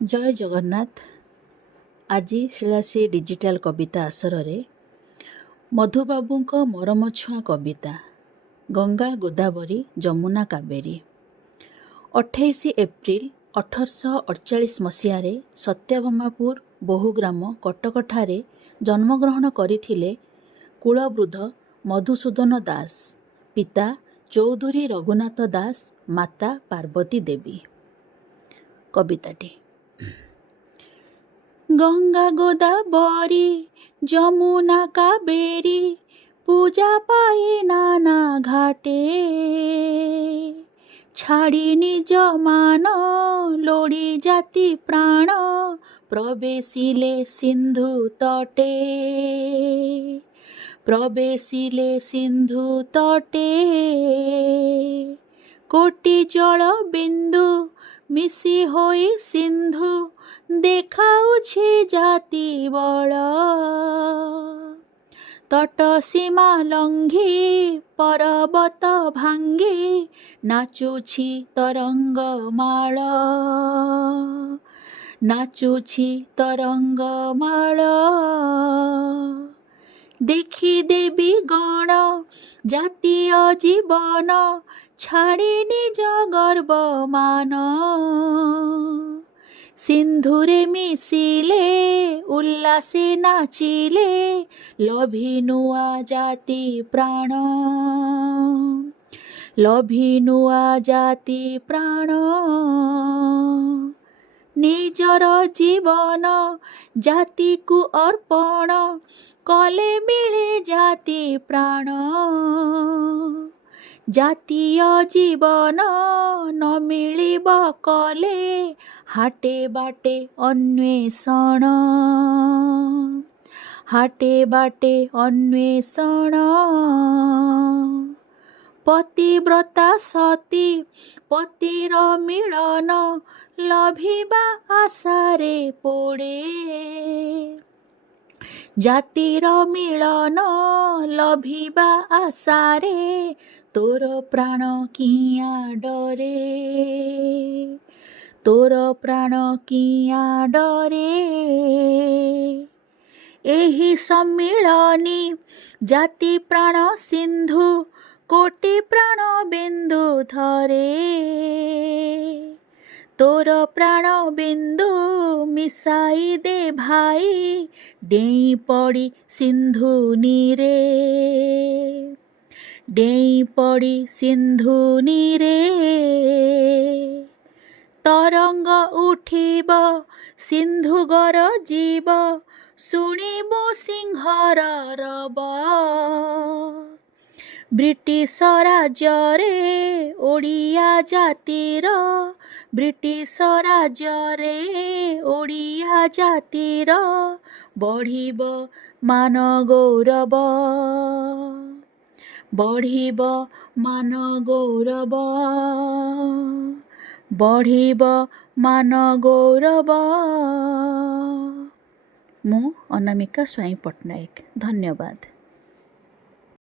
जय जगन्नाथ। आज शिलासी डिजिटल कविता आसर रे मधुबाबू मरम छुआ कविता गंगा गोदावरी जमुना कावेरी 28 एप्रिल 1848 मसीह सत्यभामापुर बहुग्राम कटकठारे जन्मग्रहण करथिले कुलवृद्ध मधुसूदन दास। पिता चौधरी रघुनाथ दास, माता पार्वती देवी। कविताटी गंगा गोदावरी जमुना कावेरी पूजा पाई नाना घाटे छाड़ी निज मान लोड़ी जाति प्राण प्रवेशिले सिंधु तटे सिंधु तटे कोटि जल बिंदु मिसी होई सिंधु देखाउछि जाति बल तट सीमा लंघी पर्वत भांगी नाचुछि तरंग माल देखी देवी गण जातीय जीवन छाड़ी निज गर्व मान सिंधुरे मिसिले उल्लासे नाचिले लभी नुआ जाति प्राण निजर जीवन जाति को अर्पण कले मिले जाति प्राण जातीय जीवन न मिलिब कले हाटे बाटे अन्वेषण पतिव्रता सती पतिर मिलन लभिबा आशारे पोड़े जातिर मिलन लभिबा आशारे तोर प्राण किया डरे एही सम्मिलनी जाति प्राण सिंधु कोटि प्राण बिंदु धरे तोर प्राण बिंदु मिसाई दे भाई डेई पड़ी सिंधु नीरे तरंग उठिब सिंधु गर जीव शुणिबो सिंहर रब ब्रिटिश राज्यरे ओडिया जातिर बढ़िब मान गौरव मु अनामिका स्वाई पट्टनायक। धन्यवाद।